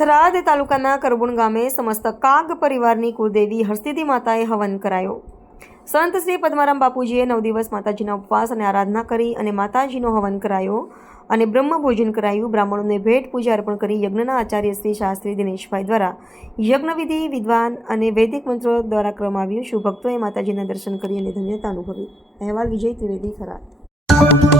થરાદ તાલુકાના કરબુણ ગામે સમસ્ત કાગ પરિવારની કુળદેવી હરસિદ્ધિ માતાએ હવન કરાયો। સંત શ્રી પદ્મારામ બાપુજીએ 9 દિવસ માતાજીના ઉપવાસ અને આરાધના કરી અને માતાજીનો હવન કરાયો અને બ્રહ્મ ભોજન કરાયું। બ્રાહ્મણોને ભેટ પૂજા અર્પણ કરી યજ્ઞના આચાર્ય શ્રી શાસ્ત્રી દિનેશભાઈ દ્વારા યજ્ઞવિધિ વિદ્વાન અને વૈદિક મંત્રો દ્વારા કરવામાં આવ્યું। શુભ ભક્તોએ માતાજીના દર્શન કરી અને ધન્યતા અનુભવી। અહેવાલ વિજય ત્રિવેદી, થરાદ।